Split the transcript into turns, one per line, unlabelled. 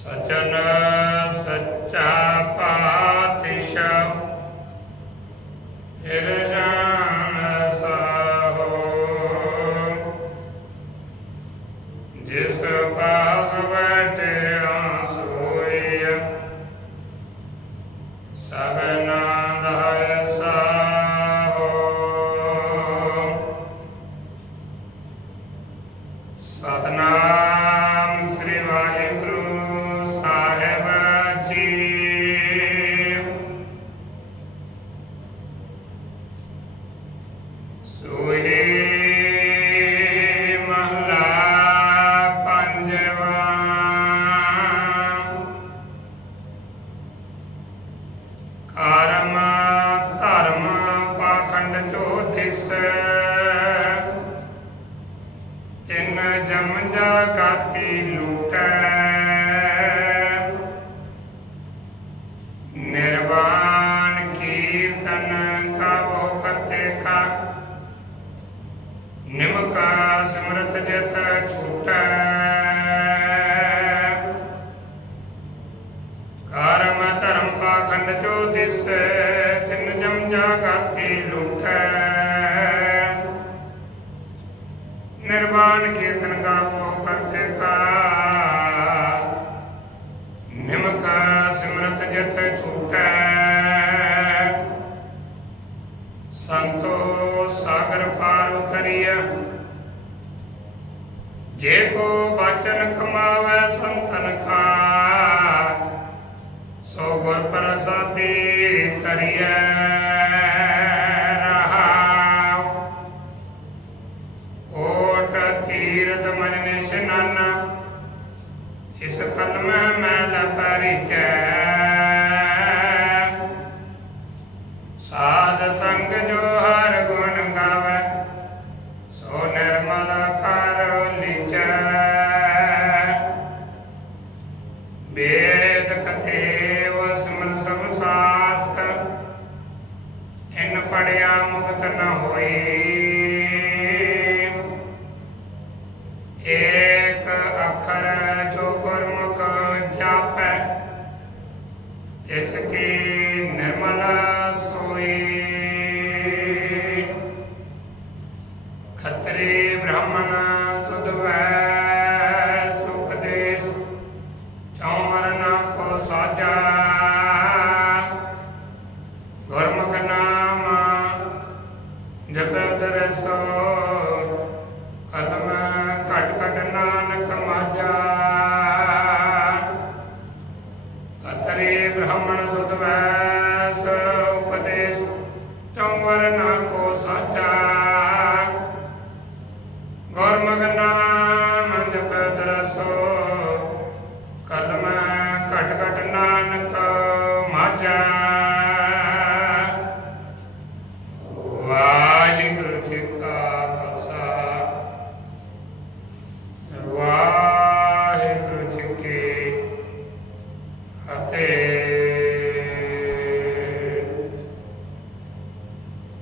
ਸਚਨ ਸੱਚਾ ਪਾਤਸ਼ਾਹ ਫਿਰ ਸਾਹੋ। ਜਿਸ ਪਾਸ ਬੈਠਿਆ ਸੋਈ ਸਗਨਾ ਦਹੈ ਸਾਹੋ। ਸਤਨਾਮ ਜਮ ਜਾਗਾਤੀ ਲੂਟੈ। ਨਿਰਵਾਣ ਕੀਰਤਨ ਕਾਵੋ ਕਤੇ ਕਾ ਨਿਮਕਾ ਸਿਮਰਤ ਜਿਤ ਛੂਟੈ। ਕਰਮ ਧਰਮ ਪਾਖੰਡ ਜੋ ਦਿਸ, ਤਿਨ ਜਮ ਜਾਗਾਤੀ ਲੁਟੈ। ਨਿਰਵਾਣ ਕੀਰਤਨ ਗਾਵੋ ਜਿਤ ਛੂਟੈ। ਸੰਤੋ ਸਾਗਰ ਪਾਰ ਉਤਰੀਆ ਜੇ ਕੋ ਬਚਨ ਕਮਾਵੇ, ਸੰਤਨ ਕਾ ਸੋ ਗੁਰ ਪ੍ਰਸਾਦੀ ਤਰੀਐ ਰਹਾਉ। ਓਟ ਤੀਰਤ ਮਨ ਨਿਸ਼ਨਾਨ ਇਸ ਕਲਮ ਮੈਲ ਪਰਿਚੈ। ਸਾਧ ਸੰਗ ਜੋ ਹਰ ਗੁਣ ਗਾਵੇ, ਸੋ ਨਿਰਮਲ ਕਰ ਲਿਚੈ ਵੇਦ ਕਥੇ ਵਸਮਨ ਸਭ ਸਾਸਤ, ਇਨ ਪੜਿਆ ਮੁਕਤ ਨ ਹੋਈ। ਏਕ ਅੱਖਰ ਜੋ ਗੁਰਮੁਖ ਜਾਪੈ, ਤਿਸ ਕੀ ਖਤਰੀ ਬ੍ਰਾਹਮਣ ਸੁਧ ਵੈ